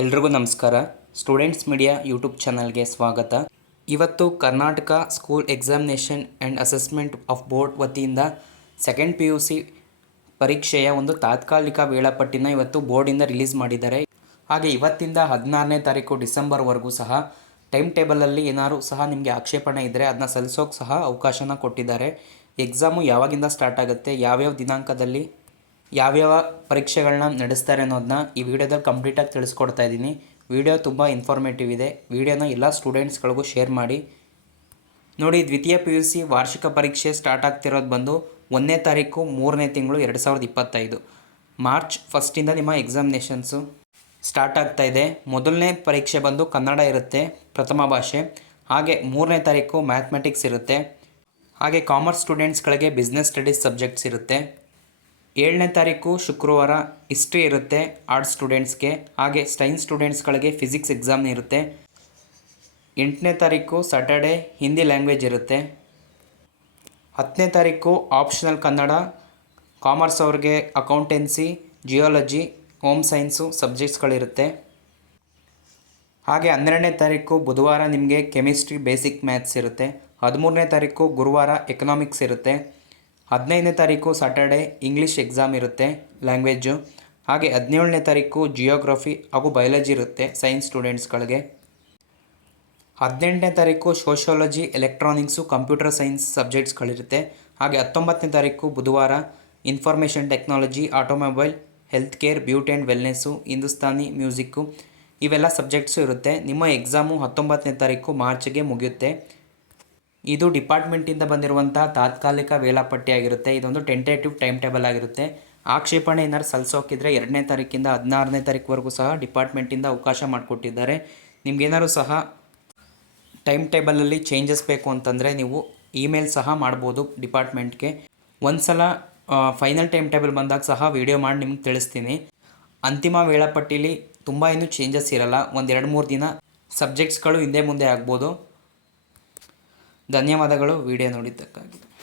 ಎಲ್ರಿಗೂ ನಮಸ್ಕಾರ. Students media YouTube ಚಾನಲ್ಗೆ ಸ್ವಾಗತ. ಇವತ್ತು Karnataka School Examination and Assessment of Board ವತಿಯಿಂದ ಸೆಕೆಂಡ್ ಪಿ ಯು ಸಿ ಪರೀಕ್ಷೆಯ ಒಂದು ತಾತ್ಕಾಲಿಕ ವೇಳಾಪಟ್ಟಿನ ಇವತ್ತು ಬೋರ್ಡಿಂದ ರಿಲೀಸ್ ಮಾಡಿದ್ದಾರೆ. ಹಾಗೆ ಇವತ್ತಿಂದ ಹದಿನಾರನೇ ತಾರೀಕು ಡಿಸೆಂಬರ್ವರೆಗೂ ಸಹ ಟೈಮ್ ಟೇಬಲಲ್ಲಿ ಏನಾದರೂ ಸಹ ನಿಮಗೆ ಆಕ್ಷೇಪಣೆ ಇದ್ದರೆ ಅದನ್ನ ಸಲ್ಲಿಸೋಕೆ ಸಹ ಅವಕಾಶನ ಕೊಟ್ಟಿದ್ದಾರೆ. ಎಕ್ಸಾಮು ಯಾವಾಗಿಂದ ಸ್ಟಾರ್ಟ್ ಆಗುತ್ತೆ, ಯಾವ್ಯಾವ ದಿನಾಂಕದಲ್ಲಿ ಯಾವ್ಯಾವ ಪರೀಕ್ಷೆಗಳನ್ನ ನಡೆಸ್ತಾರೆ ಅನ್ನೋದನ್ನ ಈ ವಿಡಿಯೋದಲ್ಲಿ ಕಂಪ್ಲೀಟಾಗಿ ತಿಳಿಸ್ಕೊಡ್ತಾ ಇದ್ದೀನಿ. ವಿಡಿಯೋ ತುಂಬ ಇನ್ಫಾರ್ಮೇಟಿವ್ ಇದೆ. ವಿಡಿಯೋನ ಎಲ್ಲ ಸ್ಟೂಡೆಂಟ್ಸ್ಗಳಿಗೂ ಶೇರ್ ಮಾಡಿ. ನೋಡಿ, ದ್ವಿತೀಯ ಪಿ ಯು ಸಿ ವಾರ್ಷಿಕ ಪರೀಕ್ಷೆ ಸ್ಟಾರ್ಟ್ ಆಗ್ತಿರೋದು ಬಂದು ಒಂದನೇ ತಾರೀಕು, ಮೂರನೇ ತಿಂಗಳು, ಎರಡು ಸಾವಿರದ ಇಪ್ಪತ್ತೈದು. ಮಾರ್ಚ್ ಫಸ್ಟಿಂದ ನಿಮ್ಮ ಎಕ್ಸಾಮಿನೇಷನ್ಸು ಸ್ಟಾರ್ಟ್ ಆಗ್ತಾ ಇದೆ. ಮೊದಲನೇ ಪರೀಕ್ಷೆ ಬಂದು ಕನ್ನಡ ಇರುತ್ತೆ, ಪ್ರಥಮ ಭಾಷೆ. ಹಾಗೆ ಮೂರನೇ ತಾರೀಕು ಮ್ಯಾಥಮೆಟಿಕ್ಸ್ ಇರುತ್ತೆ. ಹಾಗೆ ಕಾಮರ್ಸ್ ಸ್ಟೂಡೆಂಟ್ಸ್ಗಳಿಗೆ ಬಿಸ್ನೆಸ್ ಸ್ಟಡೀಸ್ ಸಬ್ಜೆಕ್ಟ್ಸ್ ಇರುತ್ತೆ. ಏಳನೇ ತಾರೀಕು ಶುಕ್ರವಾರ ಹಿಸ್ಟ್ರಿ ಇರುತ್ತೆ ಆರ್ಟ್ಸ್ ಸ್ಟೂಡೆಂಟ್ಸ್ಗೆ. ಹಾಗೆ ಸೈನ್ಸ್ ಸ್ಟೂಡೆಂಟ್ಸ್ಗಳಿಗೆ ಫಿಸಿಕ್ಸ್ ಎಕ್ಸಾಮ್ ಇರುತ್ತೆ. ಎಂಟನೇ ತಾರೀಕು ಸ್ಯಾಟರ್ಡೆ ಹಿಂದಿ ಲ್ಯಾಂಗ್ವೇಜ್ ಇರುತ್ತೆ. ಹತ್ತನೇ ತಾರೀಕು ಆಪ್ಷನಲ್ ಕನ್ನಡ, ಕಾಮರ್ಸ್ ಅವ್ರಿಗೆ ಅಕೌಂಟೆನ್ಸಿ, ಜಿಯೋಲಜಿ, ಹೋಮ್ ಸೈನ್ಸು ಸಬ್ಜೆಕ್ಟ್ಸ್ಗಳಿರುತ್ತೆ. ಹಾಗೆ ಹನ್ನೆರಡನೇ ತಾರೀಕು ಬುಧವಾರ ನಿಮಗೆ ಕೆಮಿಸ್ಟ್ರಿ, ಬೇಸಿಕ್ ಮ್ಯಾಥ್ಸ್ ಇರುತ್ತೆ. ಹದಿಮೂರನೇ ತಾರೀಕು ಗುರುವಾರ ಎಕನಾಮಿಕ್ಸ್ ಇರುತ್ತೆ. ಹದಿನೈದನೇ ತಾರೀಕು ಸಾಟರ್ಡೆ ಇಂಗ್ಲೀಷ್ ಎಕ್ಸಾಮ್ ಇರುತ್ತೆ ಲ್ಯಾಂಗ್ವೇಜು ಹಾಗೆ ಹದಿನೇಳನೇ ತಾರೀಕು ಜಿಯೋಗ್ರಫಿ ಹಾಗೂ ಬಯಾಲಜಿ ಇರುತ್ತೆ ಸೈನ್ಸ್ ಸ್ಟೂಡೆಂಟ್ಸ್ಗಳಿಗೆ ಹದಿನೆಂಟನೇ ತಾರೀಕು ಸೋಷಿಯಾಲಜಿ ಎಲೆಕ್ಟ್ರಾನಿಕ್ಸು ಕಂಪ್ಯೂಟರ್ ಸೈನ್ಸ್ ಸಬ್ಜೆಕ್ಟ್ಸ್ಗಳಿರುತ್ತೆ ಹಾಗೆ ಹತ್ತೊಂಬತ್ತನೇ ತಾರೀಕು ಬುಧವಾರ information technology automobile health care beauty and wellness Hindustani music ಇವೆಲ್ಲ ಸಬ್ಜೆಕ್ಟ್ಸು ಇರುತ್ತೆ. ನಿಮ್ಮ ಎಕ್ಸಾಮು ಹತ್ತೊಂಬತ್ತನೇ ತಾರೀಕು ಮಾರ್ಚ್ಗೆ ಮುಗಿಯುತ್ತೆ. ಇದು ಡಿಪಾರ್ಟ್ಮೆಂಟಿಂದ ಬಂದಿರುವಂತಹ ತಾತ್ಕಾಲಿಕ ವೇಳಾಪಟ್ಟಿ ಆಗಿರುತ್ತೆ ಇದೊಂದು ಟೆಂಟೇಟಿವ್ ಟೈಮ್ ಟೇಬಲ್ ಆಗಿರುತ್ತೆ. ಆಕ್ಷೇಪಣೆ ಏನಾದ್ರು ಸಲ್ಲಿಸೋಕಿದ್ರೆ ಎರಡನೇ ತಾರೀಕಿಂದ ಹದಿನಾರನೇ ತಾರೀಕುವರೆಗೂ ಸಹ ಡಿಪಾರ್ಟ್ಮೆಂಟಿಂದ ಅವಕಾಶ ಮಾಡಿಕೊಟ್ಟಿದ್ದಾರೆ. ನಿಮ್ಗೇನಾದ್ರು ಸಹ ಟೈಮ್ ಟೇಬಲಲ್ಲಿ ಚೇಂಜಸ್ ಬೇಕು ಅಂತಂದರೆ ನೀವು ಇಮೇಲ್ ಸಹ ಮಾಡ್ಬೋದು ಡಿಪಾರ್ಟ್ಮೆಂಟ್ಗೆ. ಒಂದು ಸಲ ಫೈನಲ್ ಟೈಮ್ ಟೇಬಲ್ ಬಂದಾಗ ಸಹ ವಿಡಿಯೋ ಮಾಡಿ ನಿಮ್ಗೆ ತಿಳಿಸ್ತೀನಿ. ಅಂತಿಮ ವೇಳಾಪಟ್ಟಿಲಿ ತುಂಬ ಏನು ಚೇಂಜಸ್ ಇರಲ್ಲ. ಒಂದು ಎರಡು ಮೂರು ದಿನ ಸಬ್ಜೆಕ್ಟ್ಸ್ಗಳು ಹಿಂದೆ ಮುಂದೆ ಆಗ್ಬೋದು. ಧನ್ಯವಾದಗಳು ವಿಡಿಯೋ ನೋಡಿದ್ದಕ್ಕಾಗಿ.